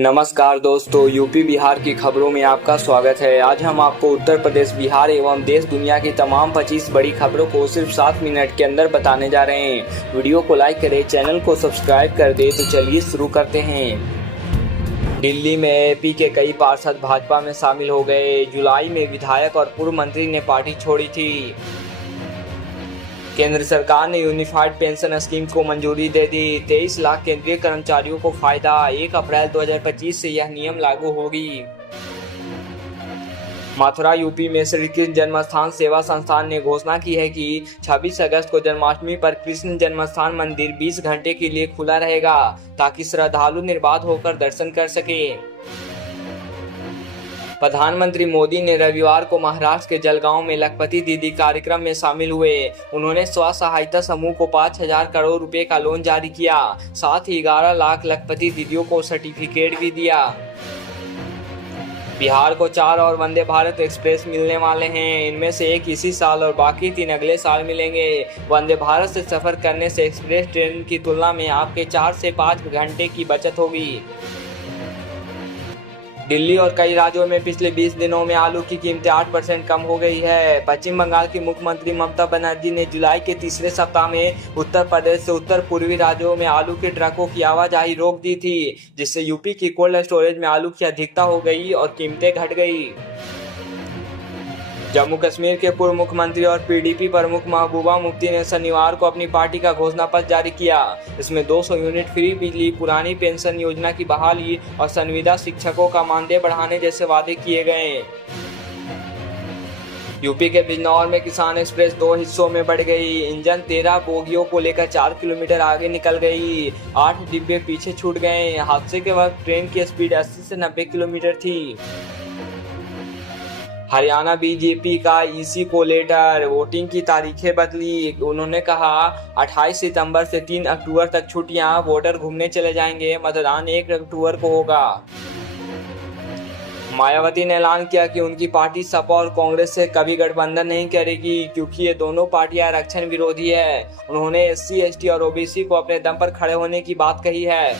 नमस्कार दोस्तों, यूपी बिहार की खबरों में आपका स्वागत है। आज हम आपको उत्तर प्रदेश, बिहार एवं देश दुनिया की तमाम 25 बड़ी खबरों को सिर्फ 7 मिनट के अंदर बताने जा रहे हैं। वीडियो को लाइक करें, चैनल को सब्सक्राइब कर दें। तो चलिए शुरू करते हैं। दिल्ली में एपी के कई पार्षद भाजपा में शामिल हो गए। जुलाई में विधायक और पूर्व मंत्री ने पार्टी छोड़ी थी। केंद्र सरकार ने यूनिफाइड पेंशन स्कीम को मंजूरी दे दी। 23 लाख केंद्रीय कर्मचारियों को फायदा। 1 अप्रैल 2025 से यह नियम लागू होगी। मथुरा यूपी में श्री कृष्ण जन्मस्थान सेवा संस्थान ने घोषणा की है कि 26 अगस्त को जन्माष्टमी पर कृष्ण जन्मस्थान मंदिर 20 घंटे के लिए खुला रहेगा, ताकि श्रद्धालु निर्बाध होकर दर्शन कर सके। प्रधानमंत्री मोदी ने रविवार को महाराष्ट्र के जलगांव में लखपति दीदी कार्यक्रम में शामिल हुए। उन्होंने स्व सहायता समूह को 5,000 करोड़ रुपए का लोन जारी किया। साथ ही 11 लाख लखपति दीदियों को सर्टिफिकेट भी दिया। बिहार को 4 और वंदे भारत एक्सप्रेस मिलने वाले हैं। इनमें से एक इसी साल और बाकी 3 अगले साल मिलेंगे। वंदे भारत से सफर करने से एक्सप्रेस ट्रेन की तुलना में आपके 4 से 5 घंटे की बचत होगी। दिल्ली और कई राज्यों में पिछले 20 दिनों में आलू की कीमतें 8% कम हो गई है। पश्चिम बंगाल की मुख्यमंत्री ममता बनर्जी ने जुलाई के तीसरे सप्ताह में उत्तर प्रदेश से उत्तर पूर्वी राज्यों में आलू के ट्रकों की आवाजाही रोक दी थी, जिससे यूपी की कोल्ड स्टोरेज में आलू की अधिकता हो गई और कीमतें घट गई। जम्मू कश्मीर के पूर्व मुख्यमंत्री और पीडीपी प्रमुख महबूबा मुफ्ती ने शनिवार को अपनी पार्टी का घोषणा पत्र जारी किया। इसमें 200 यूनिट फ्री बिजली, पुरानी पेंशन योजना की बहाली और संविदा शिक्षकों का मानदेय बढ़ाने जैसे वादे किए गए। यूपी के बिजनौर में किसान एक्सप्रेस 2 हिस्सों में बढ़ गई। इंजन 13 बोगियों को लेकर 4 किलोमीटर आगे निकल गई। 8 डिब्बे पीछे छूट गए। हादसे के वक्त ट्रेन की स्पीड 80 से 90 किलोमीटर थी। हरियाणा बीजेपी का ईसी को लेटर, वोटिंग की तारीखें बदली। उन्होंने कहा 28 सितंबर से 3 अक्टूबर तक छुट्टियां, वोटर घूमने चले जाएंगे, मतदान 1 अक्टूबर को होगा। मायावती ने ऐलान किया कि उनकी पार्टी सपा और कांग्रेस से कभी गठबंधन नहीं करेगी, क्योंकि ये दोनों पार्टियां आरक्षण विरोधी है। उन्होंने एससी, एसटी और ओबीसी को अपने दम पर खड़े होने की बात कही है।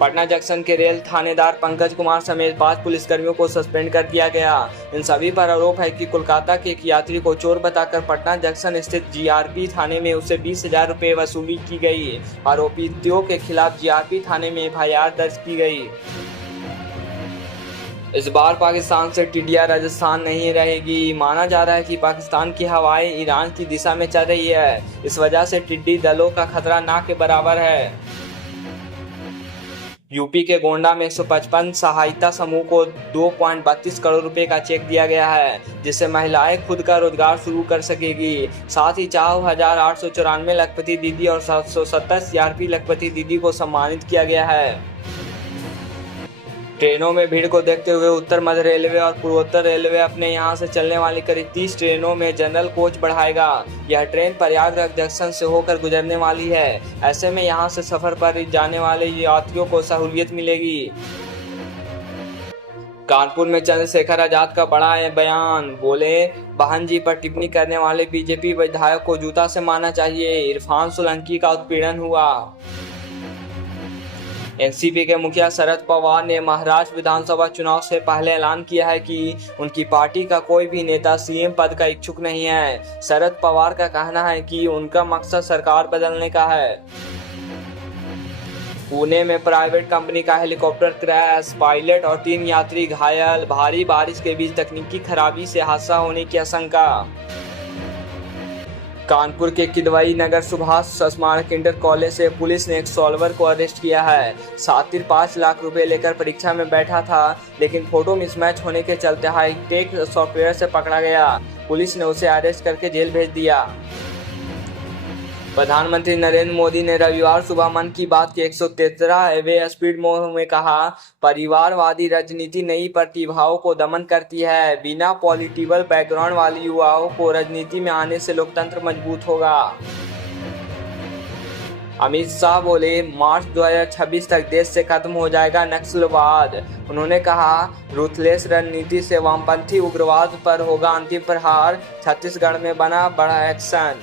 पटना जंक्शन के रेल थानेदार पंकज कुमार समेत 5 पुलिसकर्मियों को सस्पेंड कर दिया गया। इन सभी पर आरोप है कि कोलकाता के एक यात्री को चोर बताकर पटना जंक्शन स्थित जीआरपी थाने में उससे 20,000 रुपये वसूली की गई। आरोपियों के खिलाफ जीआरपी थाने में एफआईआर दर्ज की गई। इस बार पाकिस्तान से टिड्डियां राजस्थान नहीं रहेगी। माना जा रहा है कि पाकिस्तान की हवाएं ईरान की दिशा में चल रही है। इस वजह से टिड्डी दलों का खतरा ना के बराबर है। यूपी के गोंडा में 155 सहायता समूह को 2.32 करोड़ रुपए का चेक दिया गया है, जिससे महिलाएं खुद का रोजगार शुरू कर सकेगी। साथ ही 4,894 लखपति दीदी और 770 सीआरपी लखपति दीदी को सम्मानित किया गया है। ट्रेनों में भीड़ को देखते हुए उत्तर मध्य रेलवे और पूर्वोत्तर रेलवे अपने यहां से चलने वाली करीब 30 ट्रेनों में जनरल कोच बढ़ाएगा। यह ट्रेन प्रयागराज जंक्शन से होकर गुजरने वाली है। ऐसे में यहां से सफर पर जाने वाले यात्रियों को सहूलियत मिलेगी। कानपुर में चंद्रशेखर आजाद का बड़ा बयान, बोले बहन जी पर टिप्पणी करने वाले बीजेपी विधायक को जूता से मारना चाहिए। इरफान सोलंकी का उत्पीड़न हुआ। एनसीपी के मुखिया शरद पवार ने महाराष्ट्र विधानसभा चुनाव से पहले ऐलान किया है कि उनकी पार्टी का कोई भी नेता सीएम पद का इच्छुक नहीं है। शरद पवार का कहना है कि उनका मकसद सरकार बदलने का है। पुणे में प्राइवेट कंपनी का हेलीकॉप्टर क्रैश, पायलट और 3 यात्री घायल। भारी बारिश के बीच तकनीकी खराबी से हादसा होने की आशंका। कानपुर के किदवई नगर सुभाष स्मारक इंटर कॉलेज से पुलिस ने एक सॉल्वर को अरेस्ट किया है। सातिर 5 लाख रुपए लेकर परीक्षा में बैठा था, लेकिन फोटो मिसमैच होने के चलते हाईटेक सॉफ्टवेयर से पकड़ा गया। पुलिस ने उसे अरेस्ट करके जेल भेज दिया। प्रधानमंत्री नरेंद्र मोदी ने रविवार सुबह मन की बात के 113वें स्पीड मोड में कहा, परिवारवादी राजनीति नई प्रतिभाओं को दमन करती है। बिना पॉलिटिकल बैकग्राउंड वाले युवाओं को राजनीति में आने से लोकतंत्र मजबूत होगा। अमित शाह बोले, मार्च 2026 तक देश से खत्म हो जाएगा नक्सलवाद। उन्होंने कहा, रूथलेस रणनीति से वामपंथी उग्रवाद पर होगा अंतिम प्रहार। छत्तीसगढ़ में बना बड़ा एक्शन।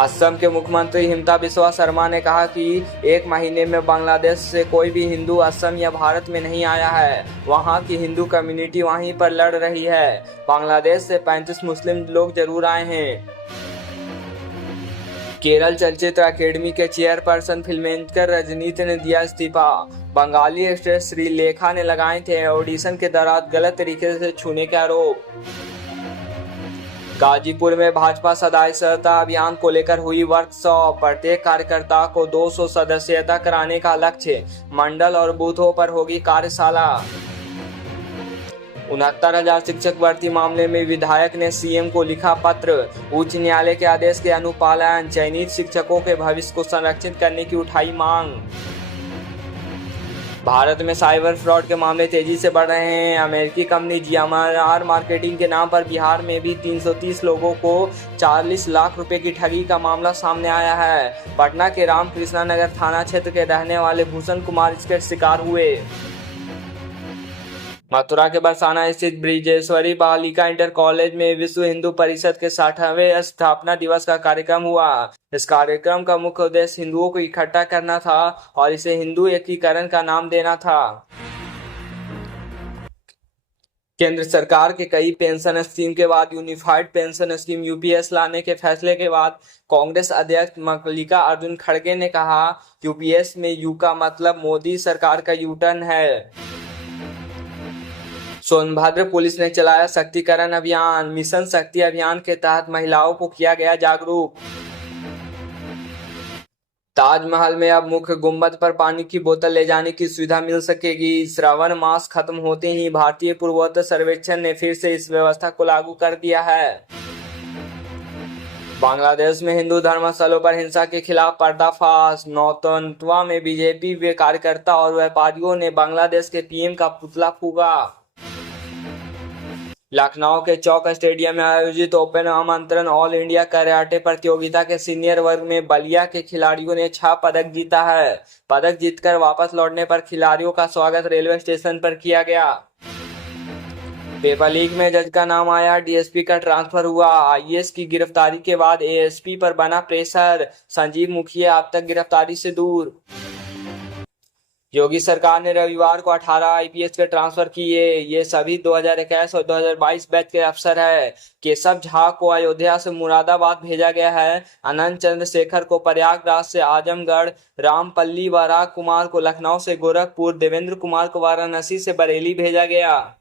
असम के मुख्यमंत्री हिमंता बिस्वा शर्मा ने कहा कि एक महीने में बांग्लादेश से कोई भी हिंदू असम या भारत में नहीं आया है। वहां की हिंदू कम्युनिटी वहीं पर लड़ रही है। बांग्लादेश से 35 मुस्लिम लोग जरूर आए हैं। केरल चलचित्र अकेडमी के चेयरपर्सन फिल्मेकर रजनीत ने दिया इस्तीफा। बंगाली एक्ट्रेस श्रीलेखा ने लगाए थे ऑडिशन के दौरान गलत तरीके से छूने के आरोप। गाजीपुर में भाजपा सदस्यता अभियान को लेकर हुई वर्कशॉप। प्रत्येक कार्यकर्ता को 200 सदस्यता कराने का लक्ष्य। मंडल और बूथों पर होगी कार्यशाला। 69,000 शिक्षक भर्ती मामले में विधायक ने सीएम को लिखा पत्र। उच्च न्यायालय के आदेश के अनुपालन, चयनित शिक्षकों के भविष्य को संरक्षित करने की उठाई मांग। भारत में साइबर फ्रॉड के मामले तेजी से बढ़ रहे हैं। अमेरिकी कंपनी GMR मार्केटिंग के नाम पर बिहार में भी 330 लोगों को 40 लाख रुपए की ठगी का मामला सामने आया है। पटना के रामकृष्णा नगर थाना क्षेत्र के रहने वाले भूषण कुमार इसके शिकार हुए। मथुरा के बरसाना स्थित ब्रिजेश्वरी बालिका इंटर कॉलेज में विश्व हिंदू परिषद के 60वें स्थापना दिवस का कार्यक्रम हुआ। इस कार्यक्रम का मुख्य उद्देश्य हिंदुओं को इकट्ठा करना था और इसे हिंदू एकीकरण का नाम देना था। केंद्र सरकार के कई पेंशन स्कीम के बाद यूनिफाइड पेंशन स्कीम यूपीएस लाने के फैसले के बाद कांग्रेस अध्यक्ष मल्लिका अर्जुन खड़गे ने कहा, यूपीएस में यू का मतलब मोदी सरकार का यूटर्न है। सोनभद्र पुलिस ने चलाया शक्तिकरण अभियान। मिशन शक्ति अभियान के तहत महिलाओं को किया गया जागरूक। ताजमहल में अब मुख्य गुंबद पर पानी की बोतल ले जाने की सुविधा मिल सकेगी। श्रावण मास खत्म होते ही भारतीय पूर्वोत्तर सर्वेक्षण ने फिर से इस व्यवस्था को लागू कर दिया है। बांग्लादेश में हिंदू धर्मस्थलों पर हिंसा के खिलाफ पर्दाफाश। नौतनवा में बीजेपी कार्यकर्ता और व्यापारियों ने बांग्लादेश के पीएम का पुतला फूंका। लखनऊ के चौक स्टेडियम में आयोजित ओपन आमंत्रण ऑल इंडिया कराटे प्रतियोगिता के सीनियर वर्ग में बलिया के खिलाड़ियों ने 6 पदक जीता है। पदक जीतकर वापस लौटने पर खिलाड़ियों का स्वागत रेलवे स्टेशन पर किया गया। पेपर लीक में जज का नाम आया, डीएसपी का ट्रांसफर हुआ। आईएएस की गिरफ्तारी के बाद एएसपी पर बना प्रेशर। संजीव मुखिया अब तक गिरफ्तारी से दूर। योगी सरकार ने रविवार को 18 आईपीएस के ट्रांसफर किए। ये सभी 2021 और 2022 बैच के अफसर है। केशव झा को अयोध्या से मुरादाबाद भेजा गया है। अनंत चंद्रशेखर को प्रयागराज से आजमगढ़, रामपल्ली व राग कुमार को लखनऊ से गोरखपुर, देवेंद्र कुमार को वाराणसी से बरेली भेजा गया।